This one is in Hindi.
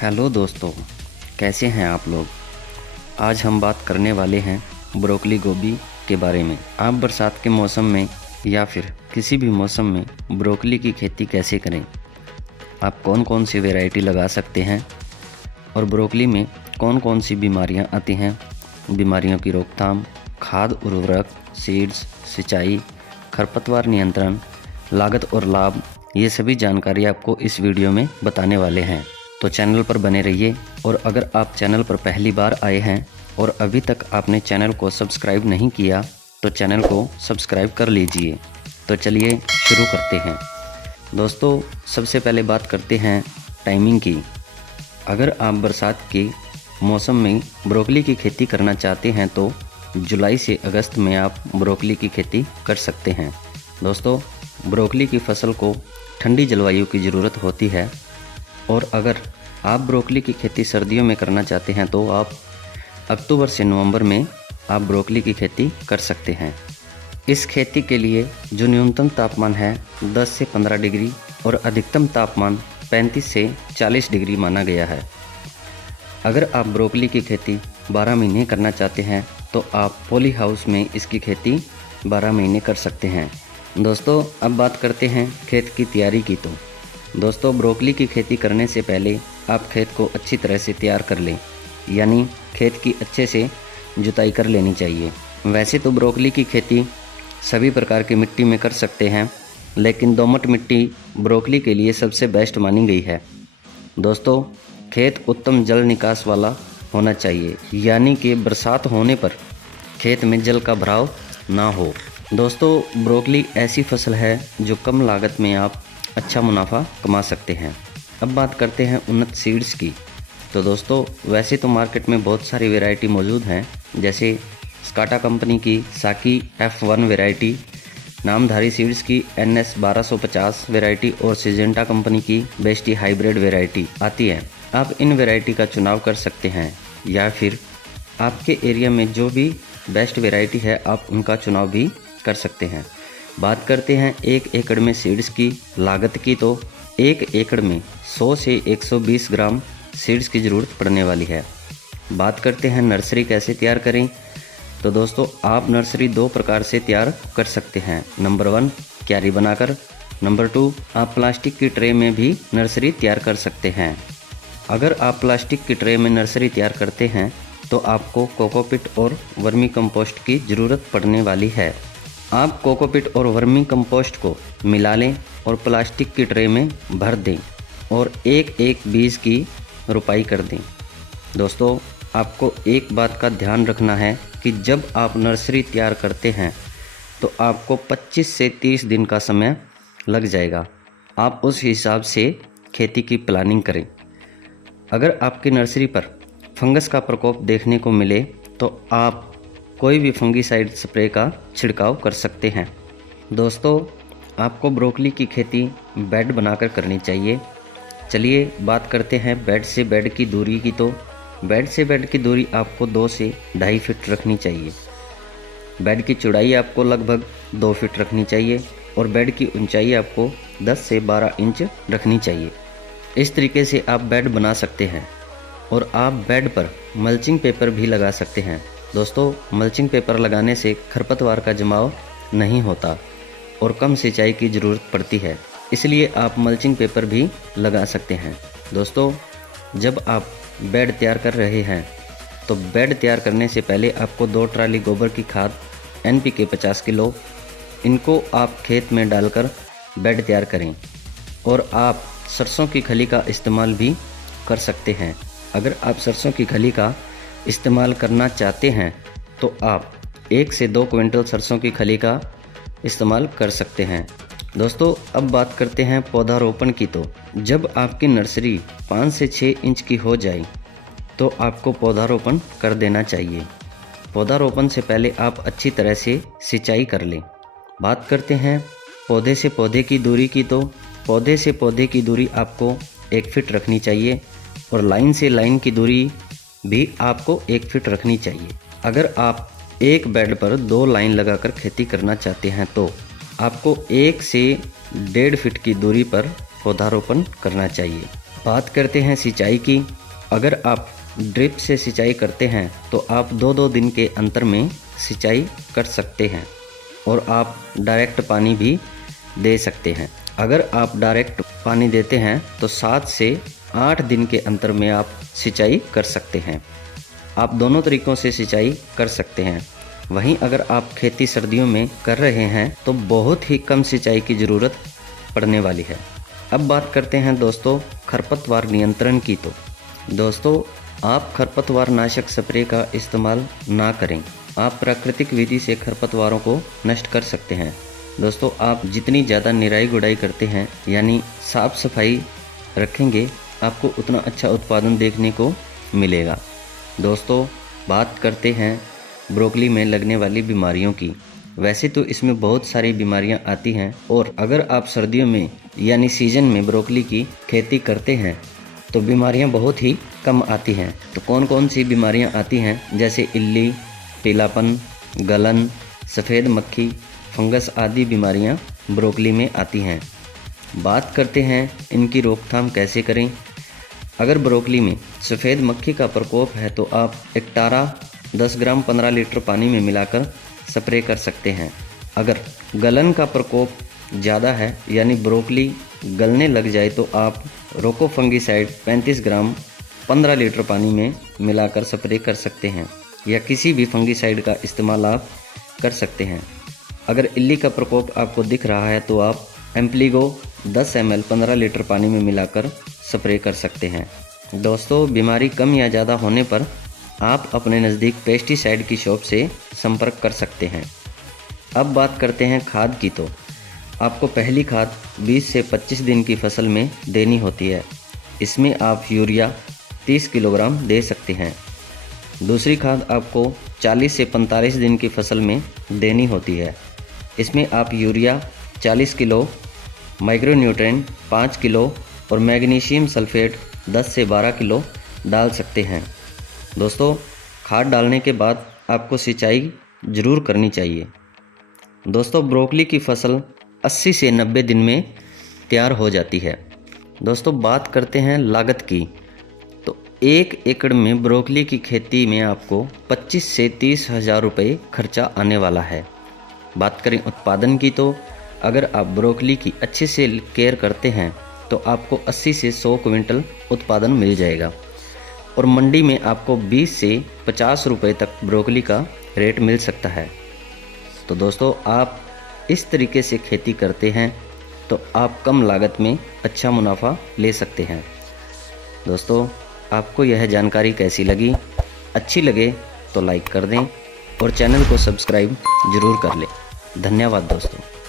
हेलो दोस्तों, कैसे हैं आप लोग। आज हम बात करने वाले हैं ब्रोकली गोभी के बारे में। आप बरसात के मौसम में या फिर किसी भी मौसम में ब्रोकली की खेती कैसे करें, आप कौन कौन सी वैरायटी लगा सकते हैं और ब्रोकली में कौन कौन सी बीमारियां आती हैं, बीमारियों की रोकथाम, खाद उर्वरक, सीड्स, सिंचाई, खरपतवार नियंत्रण, लागत और लाभ, ये सभी जानकारी आपको इस वीडियो में बताने वाले हैं। तो चैनल पर बने रहिए। और अगर आप चैनल पर पहली बार आए हैं और अभी तक आपने चैनल को सब्सक्राइब नहीं किया तो चैनल को सब्सक्राइब कर लीजिए। तो चलिए शुरू करते हैं। दोस्तों, सबसे पहले बात करते हैं टाइमिंग की। अगर आप बरसात के मौसम में ब्रोकली की खेती करना चाहते हैं तो जुलाई से अगस्त में आप ब्रोकली की खेती कर सकते हैं। दोस्तों, ब्रोकली की फसल को ठंडी जलवायु की ज़रूरत होती है और अगर आप ब्रोकली की खेती सर्दियों में करना चाहते हैं तो आप अक्टूबर से नवंबर में आप ब्रोकली की खेती कर सकते हैं। इस खेती के लिए जो न्यूनतम तापमान है 10 से 15 डिग्री और अधिकतम तापमान 35 से 40 डिग्री माना गया है। अगर आप ब्रोकली की खेती 12 महीने करना चाहते हैं तो आप पॉली हाउस में इसकी खेती 12 महीने कर सकते हैं। दोस्तों, अब बात करते हैं खेत की तैयारी की। तो दोस्तों, ब्रोकली की खेती करने से पहले आप खेत को अच्छी तरह से तैयार कर लें, यानी खेत की अच्छे से जुताई कर लेनी चाहिए। वैसे तो ब्रोकली की खेती सभी प्रकार की मिट्टी में कर सकते हैं, लेकिन दोमट मिट्टी ब्रोकली के लिए सबसे बेस्ट मानी गई है। दोस्तों, खेत उत्तम जल निकास वाला होना चाहिए, यानी कि बरसात होने पर खेत में जल का भराव ना हो। दोस्तों, ब्रोकली ऐसी फसल है जो कम लागत में आप अच्छा मुनाफा कमा सकते हैं। अब बात करते हैं उन्नत सीड्स की। तो दोस्तों, वैसे तो मार्केट में बहुत सारी वैरायटी मौजूद हैं, जैसे स्काटा कंपनी की साकी F1 वैरायटी, नामधारी सीड्स की NS 1250 वैरायटी और सिजेंटा कंपनी की बेस्टी हाइब्रिड वैरायटी आती है। आप इन वैरायटी का चुनाव कर सकते हैं या फिर आपके एरिया में जो भी बेस्ट वैरायटी है आप उनका चुनाव भी कर सकते हैं। बात करते हैं 1 एकड़ में सीड्स की लागत की। तो 1 एकड़ में 100 से 120 ग्राम सीड्स की ज़रूरत पड़ने वाली है। बात करते हैं नर्सरी कैसे तैयार करें। तो दोस्तों, आप नर्सरी 2 प्रकार से तैयार कर सकते हैं। नंबर 1 क्यारी बनाकर, नंबर 2 आप प्लास्टिक की ट्रे में भी नर्सरी तैयार कर सकते हैं। अगर आप प्लास्टिक की ट्रे में नर्सरी तैयार करते हैं तो आपको कोकोपीट और वर्मी कंपोस्ट की ज़रूरत पड़ने वाली है। आप कोकोपीट और वर्मी कंपोस्ट को मिला लें और प्लास्टिक की ट्रे में भर दें और एक एक बीज की रुपाई कर दें। दोस्तों, आपको एक बात का ध्यान रखना है कि जब आप नर्सरी तैयार करते हैं तो आपको 25 से 30 दिन का समय लग जाएगा। आप उस हिसाब से खेती की प्लानिंग करें। अगर आपकी नर्सरी पर फंगस का प्रकोप देखने को मिले तो आप कोई भी फंगीसाइड स्प्रे का छिड़काव कर सकते हैं। दोस्तों, आपको ब्रोकली की खेती बेड बनाकर करनी चाहिए। चलिए बात करते हैं बेड से बेड की दूरी की। तो बेड से बेड की दूरी आपको 2 से 2.5 फीट रखनी चाहिए। बेड की चौड़ाई आपको लगभग 2 फीट रखनी चाहिए और बेड की ऊंचाई आपको 10 से 12 इंच रखनी चाहिए। इस तरीके से आप बेड बना सकते हैं और आप बेड पर मल्चिंग पेपर भी लगा सकते हैं। दोस्तों, मल्चिंग पेपर लगाने से खरपतवार का जमाव नहीं होता और कम सिंचाई की ज़रूरत पड़ती है, इसलिए आप मल्चिंग पेपर भी लगा सकते हैं। दोस्तों, जब आप बेड तैयार कर रहे हैं तो बेड तैयार करने से पहले आपको 2 ट्राली गोबर की खाद NPK 50 किलो इनको आप खेत में डालकर बेड तैयार करें। और आप सरसों की खली का इस्तेमाल भी कर सकते हैं। अगर आप सरसों की खली का इस्तेमाल करना चाहते हैं तो आप 1 से 2 क्विंटल सरसों की खली का इस्तेमाल कर सकते हैं। दोस्तों, अब बात करते हैं पौधारोपण की। तो जब आपकी नर्सरी 5 से 6 इंच की हो जाए तो आपको पौधारोपण कर देना चाहिए। पौधारोपण से पहले आप अच्छी तरह से सिंचाई कर लें। बात करते हैं पौधे से पौधे की दूरी की। तो पौधे से पौधे की दूरी आपको 1 फीट रखनी चाहिए और लाइन से लाइन की दूरी भी आपको 1 फीट रखनी चाहिए। अगर आप एक बेड पर 2 लाइन लगाकर खेती करना चाहते हैं तो आपको 1 से 1.5 फीट की दूरी पर पौधारोपण करना चाहिए। बात करते हैं सिंचाई की। अगर आप ड्रिप से सिंचाई करते हैं तो आप 2-2 दिन के अंतर में सिंचाई कर सकते हैं और आप डायरेक्ट पानी भी दे सकते हैं। अगर आप डायरेक्ट पानी देते हैं तो 7 से 8 दिन के अंतर में आप सिंचाई कर सकते हैं। आप दोनों तरीक़ों से सिंचाई कर सकते हैं। वहीं अगर आप खेती सर्दियों में कर रहे हैं तो बहुत ही कम सिंचाई की ज़रूरत पड़ने वाली है। अब बात करते हैं दोस्तों खरपतवार नियंत्रण की। तो दोस्तों आप खरपतवार नाशक स्प्रे का इस्तेमाल ना करें। आप प्राकृतिक विधि से खरपतवारों को नष्ट कर सकते हैं। दोस्तों आप जितनी ज़्यादा निराई गुड़ाई करते हैं यानी साफ़ सफाई रखेंगे, आपको उतना अच्छा उत्पादन देखने को मिलेगा। दोस्तों बात करते हैं ब्रोकली में लगने वाली बीमारियों की। वैसे तो इसमें बहुत सारी बीमारियां आती हैं और अगर आप सर्दियों में यानी सीजन में ब्रोकली की खेती करते हैं तो बीमारियां बहुत ही कम आती हैं। तो कौन कौन सी बीमारियां आती हैं, जैसे इल्ली, पीलापन, गलन, सफ़ेद मक्खी, फंगस आदि बीमारियां ब्रोकली में आती हैं। बात करते हैं इनकी रोकथाम कैसे करें। अगर ब्रोकली में सफ़ेद मक्खी का प्रकोप है तो आप एक्टारा 10 ग्राम 15 लीटर पानी में मिलाकर स्प्रे कर सकते हैं। अगर गलन का प्रकोप ज़्यादा है यानी ब्रोकली गलने लग जाए तो आप रोको फंगिसाइड 35 ग्राम 15 लीटर पानी में मिलाकर स्प्रे कर सकते हैं, या किसी भी फंगिसाइड का इस्तेमाल आप कर सकते हैं। अगर इल्ली का प्रकोप आपको दिख रहा है तो आप एम्प्लीगो 10 ml 15 लीटर पानी में मिलाकर स्प्रे कर सकते हैं। दोस्तों बीमारी कम या ज़्यादा होने पर आप अपने नज़दीक पेस्टिसाइड की शॉप से संपर्क कर सकते हैं। अब बात करते हैं खाद की। तो आपको पहली खाद 20 से 25 दिन की फसल में देनी होती है। इसमें आप यूरिया 30 किलोग्राम दे सकते हैं। दूसरी खाद आपको 40 से 45 दिन की फसल में देनी होती है। इसमें आप यूरिया 40 किलो, माइक्रोन्यूट्रेंट 5 किलो और मैग्नीशियम सल्फेट 10 से 12 किलो डाल सकते हैं। दोस्तों खाद डालने के बाद आपको सिंचाई ज़रूर करनी चाहिए। दोस्तों ब्रोकली की फसल 80 से 90 दिन में तैयार हो जाती है। दोस्तों बात करते हैं लागत की। तो 1 एकड़ में ब्रोकली की खेती में आपको 25 से 30 हज़ार रुपये खर्चा आने वाला है। बात करें उत्पादन की, तो अगर आप ब्रोकली की अच्छे से केयर करते हैं तो आपको 80 से 100 क्विंटल उत्पादन मिल जाएगा और मंडी में आपको 20 से 50 रुपये तक ब्रोकली का रेट मिल सकता है। तो दोस्तों आप इस तरीके से खेती करते हैं तो आप कम लागत में अच्छा मुनाफा ले सकते हैं। दोस्तों आपको यह जानकारी कैसी लगी? अच्छी लगे तो लाइक कर दें और चैनल को सब्सक्राइब ज़रूर कर लें। धन्यवाद दोस्तों।